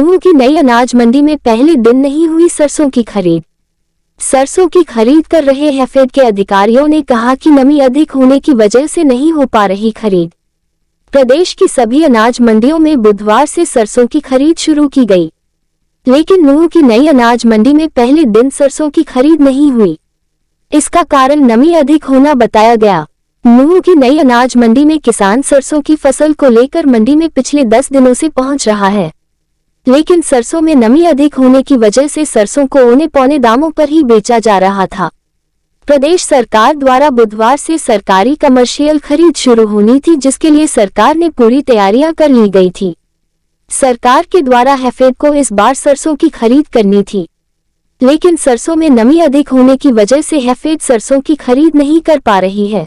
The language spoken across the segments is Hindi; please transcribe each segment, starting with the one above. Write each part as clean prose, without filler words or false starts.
नूंह की नई अनाज मंडी में पहले दिन नहीं हुई सरसों की खरीद। सरसों की खरीद कर रहे हैफेड के अधिकारियों ने कहा कि नमी अधिक होने की वजह से नहीं हो पा रही खरीद। प्रदेश की सभी अनाज मंडियों में बुधवार से सरसों की खरीद शुरू की गई, लेकिन नूंह की नई अनाज मंडी में पहले दिन सरसों की खरीद नहीं हुई। इसका कारण नमी अधिक होना बताया गया। नूंह की नई अनाज मंडी में किसान सरसों की फसल को लेकर मंडी में पिछले 10 दिनों से पहुंच रहा है, लेकिन सरसों में नमी अधिक होने की वजह से सरसों को औने पौने दामों पर ही बेचा जा रहा था। प्रदेश सरकार द्वारा बुधवार से सरकारी कमर्शियल खरीद शुरू होनी थी, जिसके लिए सरकार ने पूरी तैयारियां कर ली गई थी। सरकार के द्वारा हैफेड को इस बार सरसों की खरीद करनी थी, लेकिन सरसों में नमी अधिक होने की वजह से हैफेड सरसों की खरीद नहीं कर पा रही है।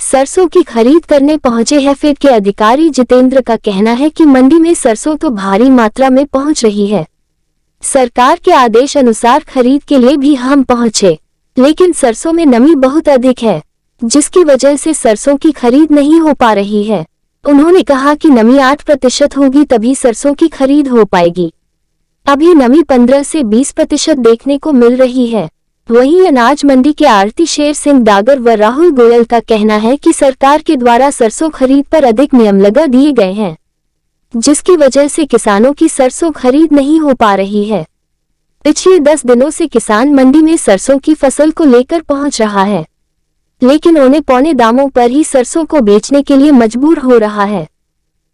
सरसों की खरीद करने पहुंचे हैफेड के अधिकारी जितेंद्र का कहना है कि मंडी में सरसों तो भारी मात्रा में पहुंच रही है। सरकार के आदेश अनुसार खरीद के लिए भी हम पहुंचे, लेकिन सरसों में नमी बहुत अधिक है, जिसकी वजह से सरसों की खरीद नहीं हो पा रही है। उन्होंने कहा कि नमी 8% होगी तभी सरसों की खरीद हो पाएगी। अभी नमी 15 से 20% देखने को मिल रही है। वहीं अनाज मंडी के आढ़ती शेर सिंह डागर व राहुल गोयल का कहना है कि सरकार के द्वारा सरसों खरीद पर अधिक नियम लगा दिए गए हैं, जिसकी वजह से किसानों की सरसों खरीद नहीं हो पा रही है। पिछले 10 दिनों से किसान मंडी में सरसों की फसल को लेकर पहुंच रहा है, लेकिन औने पौने दामों पर ही सरसों को बेचने के लिए मजबूर हो रहा है।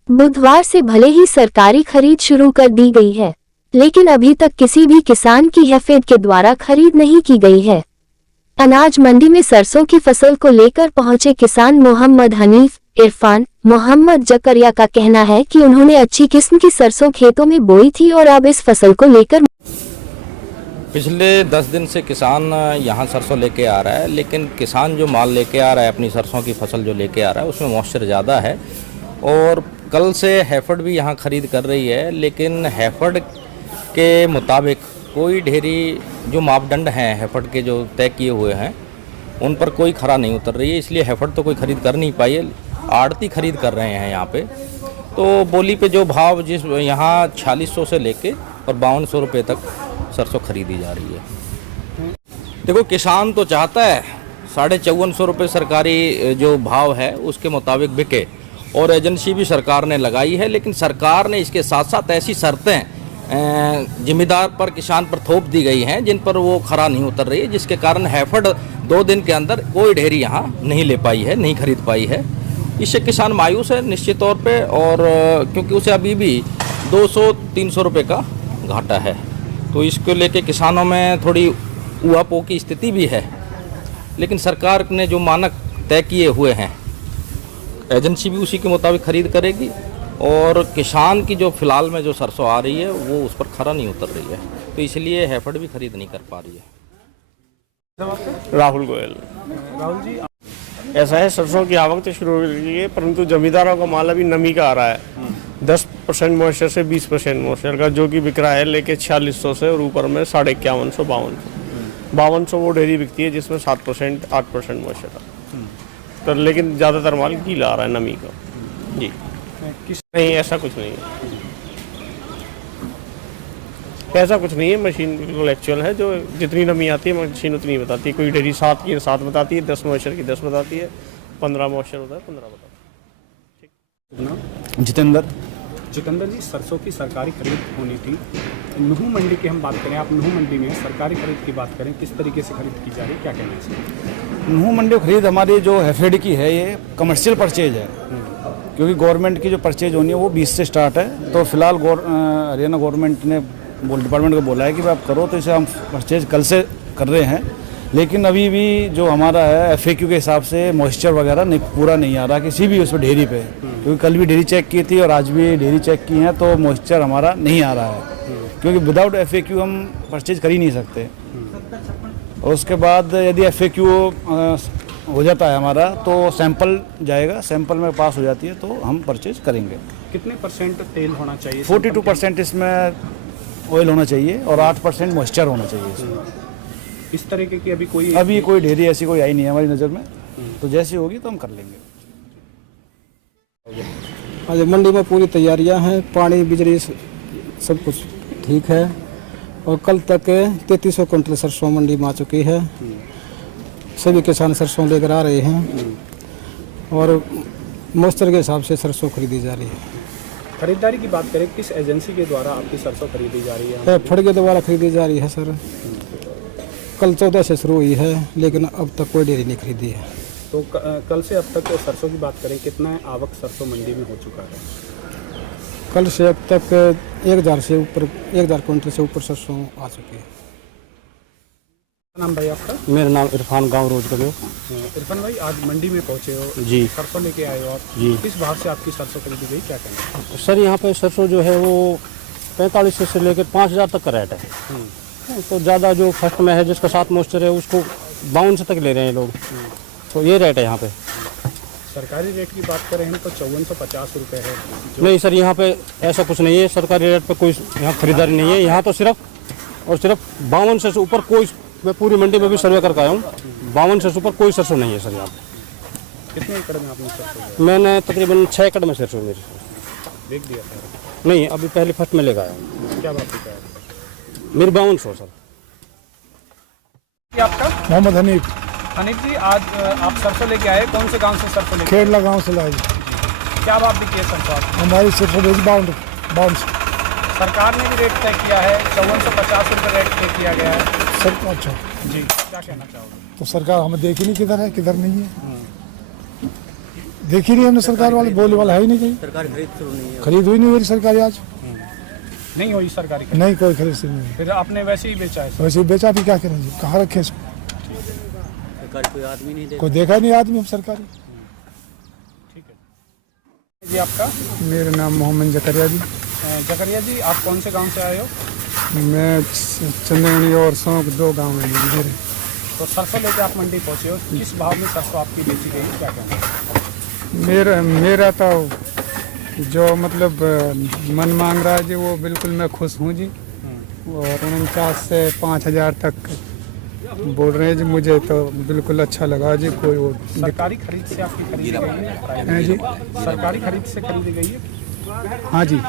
बुधवार से भले ही सरकारी खरीद शुरू कर दी गई है, लेकिन अभी तक किसी भी किसान की हैफेड के द्वारा खरीद नहीं की गई है। अनाज मंडी में सरसों की फसल को लेकर पहुंचे किसान मोहम्मद हनीफ इरफान मोहम्मद जकरिया का कहना है कि उन्होंने अच्छी किस्म की सरसों खेतों में बोई थी और अब इस फसल को लेकर पिछले 10 दिन से किसान यहाँ सरसों लेके आ रहा है, लेकिन किसान जो माल लेके आ रहा है, अपनी सरसों की फसल जो लेके आ रहा है, उसमें मॉइस्चर ज़्यादा है और कल से हैफेड भी यहाँ ख़रीद कर रही है, लेकिन हैफेड के मुताबिक कोई ढेरी जो मापदंड हैं हैफेड के जो तय किए हुए हैं उन पर कोई खरा नहीं उतर रही है, इसलिए हैफेड तो कोई ख़रीद कर नहीं पाई है। आड़ती खरीद कर रहे हैं यहाँ पे। तो बोली पे जो भाव जिस यहाँ 4600 से लेके और 5200 रुपये तक सरसों खरीदी जा रही है। देखो, किसान तो चाहता है 5450 रुपये सरकारी जो भाव है उसके मुताबिक बिके, और एजेंसी भी सरकार ने लगाई है, लेकिन सरकार ने इसके साथ साथ ऐसी शर्तें जिम्मेदार पर किसान पर थोप दी गई हैं जिन पर वो खरा नहीं उतर रही है, जिसके कारण हैफेड 2 दिन के अंदर कोई ढेरी यहाँ नहीं ले पाई है, नहीं खरीद पाई है। इससे किसान मायूस है निश्चित तौर पे, और क्योंकि उसे अभी भी 200-300 रुपये का घाटा है, तो इसको लेके किसानों में थोड़ी उहापोह की स्थिति भी है। लेकिन सरकार ने जो मानक तय किए हुए हैं, एजेंसी भी उसी के मुताबिक खरीद करेगी, और किसान की जो फिलहाल में जो सरसों आ रही है वो उस पर खरा नहीं उतर रही है, तो इसलिए हैफेड भी खरीद नहीं कर पा रही है। राहुल गोयल। राहुल जी, ऐसा है, सरसों की आवक तो शुरू हो गई है, परंतु जमींदारों का माल अभी नमी का आ रहा है। 10% मॉइस्चर से 20% मॉइस्चर का जो कि बिक रहा है लेके 4600 से, और ऊपर में 5150 5200 वो डेयरी बिकती है जिसमें 7% 8% मॉइस्चर का। तो लेकिन ज़्यादातर माल गीला आ रहा है नमी का। जी नहीं, ऐसा कुछ नहीं है, ऐसा कुछ नहीं है। मशीन बिल्कुल एक्चुअल है, जो जितनी नमी आती है मशीन उतनी बताती है। कोई डेयरी 7 की 7 बताती है, 10 मॉइस्चर की 10 बताती है, 15 मॉइस्चर होता है 15 बताती है। जितेंद्र जी, सरसों की सरकारी खरीद होनी थी। नूंह मंडी की हम बात करें, आप नूंह मंडी में सरकारी खरीद की बात करें, किस तरीके से खरीद की जा रही है, क्या कहना है इसमें? नूंह मंडी खरीद हमारी जो हैफेड की है ये कमर्शियल परचेज है, क्योंकि गवर्नमेंट की जो परचेज होनी है वो 20 से स्टार्ट है। तो फिलहाल हरियाणा गवर्नमेंट ने डिपार्टमेंट को बोला है कि आप करो, तो इसे हम परचेज कल से कर रहे हैं। लेकिन अभी भी जो हमारा है FAQ के हिसाब से मॉइस्चर वगैरह नहीं पूरा नहीं आ रहा किसी भी उस पर ढेरी पे, क्योंकि कल भी ढेरी चेक की थी और आज भी ढेरी चेक की है, तो मॉइस्चर हमारा नहीं आ रहा है, क्योंकि विदाउट FAQ हम परचेज कर ही नहीं सकते। और उसके बाद यदि FAQ हो जाता है हमारा तो सैंपल जाएगा, सैंपल में पास हो जाती है तो हम परचेज करेंगे। कितने % तेल होना चाहिए? 42% इसमें ऑयल होना चाहिए और 8% मॉइस्चर होना चाहिए इसमें। इस तरीके की अभी कोई ढेरी ऐसी कोई आई नहीं है हमारी नज़र में, तो जैसी होगी तो हम कर लेंगे। आज मंडी में पूरी तैयारियां हैं, पानी बिजली सब कुछ ठीक है। और कल तक 3300 क्विंटल सरसों मंडी में आ चुकी है। सभी किसान सरसों लेकर आ रहे हैं और मॉइस्चर के हिसाब से सरसों खरीदी जा रही है। खरीदारी की बात करें, किस एजेंसी के द्वारा आपकी सरसों खरीदी जा रही है? फड़ के द्वारा खरीदी जा रही है सर। कल 14 से शुरू हुई है, लेकिन अब तक कोई डेयरी नहीं खरीदी है। तो कल से अब तक सरसों की बात करें, कितना आवक सरसों मंडी में हो चुका है? कल से अब तक 1000 क्विंटल से ऊपर सरसों आ चुकी है। क्या नाम भाई आपका? मेरा नाम इरफान, गांव रोजगढ़। इरफान भाई, आज मंडी में पहुंचे हो जी। सरसों लेके आए हो आप जी। किस भाव से आपकी सरसों खरीदी गई, क्या कहना है? सर यहाँ पे सरसों जो है वो 4500 से लेकर 5000 तक का रेट है। तो ज़्यादा जो फर्स्ट में है जिसका 7 मॉइस्चर है उसको 5200 तक ले रहे हैं लोग। तो ये रेट है यहाँ पे। सरकारी रेट की बात करें हम तो 5450 रुपये है। नहीं सर, यहाँ पे ऐसा कुछ नहीं है। सरकारी रेट पे कोई यहाँ खरीदारी नहीं है। यहाँ तो सिर्फ और सिर्फ 5200 से ऊपर कोई, मैं पूरी मंडी में भी सर्वे करके आया हूँ, 5200 से ऊपर कोई सरसों नहीं है सर यहाँ पे। कितने एकड़ में आपने सरसों मैंने तकरीबन 6 एकड़ में सरसों मेरी बेच दिया था? नहीं, अभी पहले फर्स्ट में लेकर आया हूँ। क्या बात है? मेरी 5200 सर। आपका? मोहम्मद हनीफ, अनिल जी, आज आप सरसों लेके आए, कौन से गांव से सरसों लेके? खेड़ला गांव से लाई। क्या भाव बिकी है सरसों आप? हमारी सिर्फ बाउंड सरकार ने भी रेट तय किया है, 5450 रुपये रेट तय किया गया है। सर अच्छा, जी, क्या कहना चाहोगे? तो सरकार हमें देखी नहीं किधर है किधर नहीं है, देखी नहीं हमने। सरकार वाले बोले वाला है ही नहीं कहीं। सरकारी खरीद शुरू नहीं है। खरीद हुई नहीं मेरी सरकारी आज, नहीं हुई सरकारी खरीद? नहीं कोई खरीद नहीं हुई। फिर आपने वैसे ही बेचा है? वैसे ही बेचा भी, क्या करेंगे, कहाँ रखे इसको, कोई आदमी नहीं कोई देखा नहीं आदमी हम सरकारी। ठीक है जी। आपका? मेरा नाम मोहम्मद जकरिया जी। जकरिया जी, आप कौन से गांव से आए हो? मैं चंदगनी और सौंक 2 गाँव में मेरे। तो सरसों लेके आप मंडी पहुंचे हो, किस भाव में सरसों आपकी बेची गई, क्या कहना है? मेरा तो जो मतलब मन मांग रहा है जी, वो बिल्कुल मैं खुश हूँ जी। और 49 से 5000 तक बोल रहे हैं जी, मुझे तो बिल्कुल अच्छा लगा जी। कोई वो सरकारी खरीद से आपकी खरीदी गई है है जी, सरकारी खरीद से खरीदी गई है? हाँ जी।